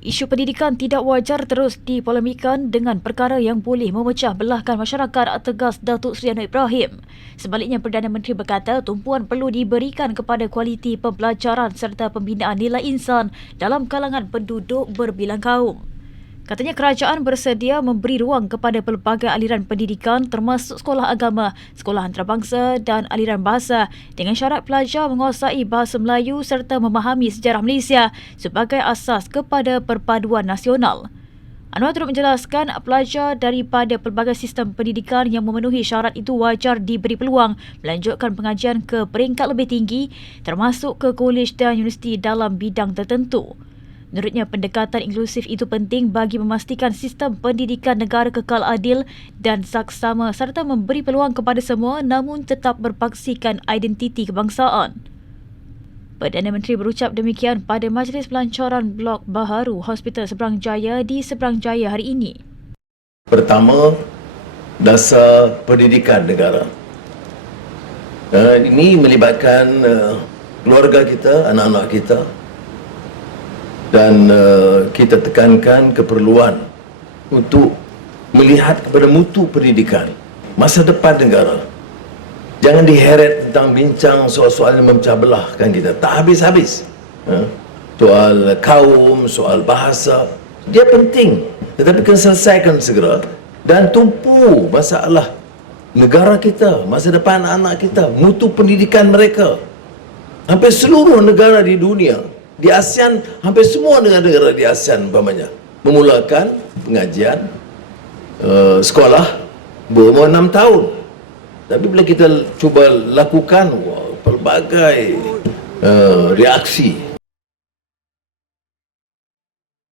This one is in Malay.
Isu pendidikan tidak wajar terus dipolemikan dengan perkara yang boleh memecah belahkan masyarakat tegas Datuk Seri Anwar Ibrahim. Sebaliknya Perdana Menteri berkata tumpuan perlu diberikan kepada kualiti pembelajaran serta pembinaan nilai insan dalam kalangan penduduk berbilang kaum. Katanya kerajaan bersedia memberi ruang kepada pelbagai aliran pendidikan termasuk sekolah agama, sekolah antarabangsa dan aliran bahasa dengan syarat pelajar menguasai bahasa Melayu serta memahami sejarah Malaysia sebagai asas kepada perpaduan nasional. Anwar turut menjelaskan pelajar daripada pelbagai sistem pendidikan yang memenuhi syarat itu wajar diberi peluang melanjutkan pengajian ke peringkat lebih tinggi termasuk ke kolej dan universiti dalam bidang tertentu. Menurutnya, pendekatan inklusif itu penting bagi memastikan sistem pendidikan negara kekal adil dan saksama serta memberi peluang kepada semua namun tetap berpaksikan identiti kebangsaan. Perdana Menteri berucap demikian pada majlis pelancaran blok baharu Hospital Seberang Jaya di Seberang Jaya hari ini. Pertama, dasar pendidikan negara. Uh, ini melibatkan uh, keluarga kita, anak-anak kita, dan uh, kita tekankan keperluan untuk melihat kepada mutu pendidikan masa depan negara. Jangan diheret tentang bincang soal-soal yang memecah belahkan kita. Tak habis-habis. Ha? soal kaum soal bahasa. Dia penting. Tetapi kena selesaikan segera dan tumpu masalah negara kita masa depan anak kita mutu pendidikan mereka. Hampir seluruh negara di dunia di ASEAN, hampir semua negara-negara di ASEAN umpamanya memulakan pengajian uh, sekolah berumur enam tahun. Tapi bila kita cuba lakukan, wow, pelbagai uh, reaksi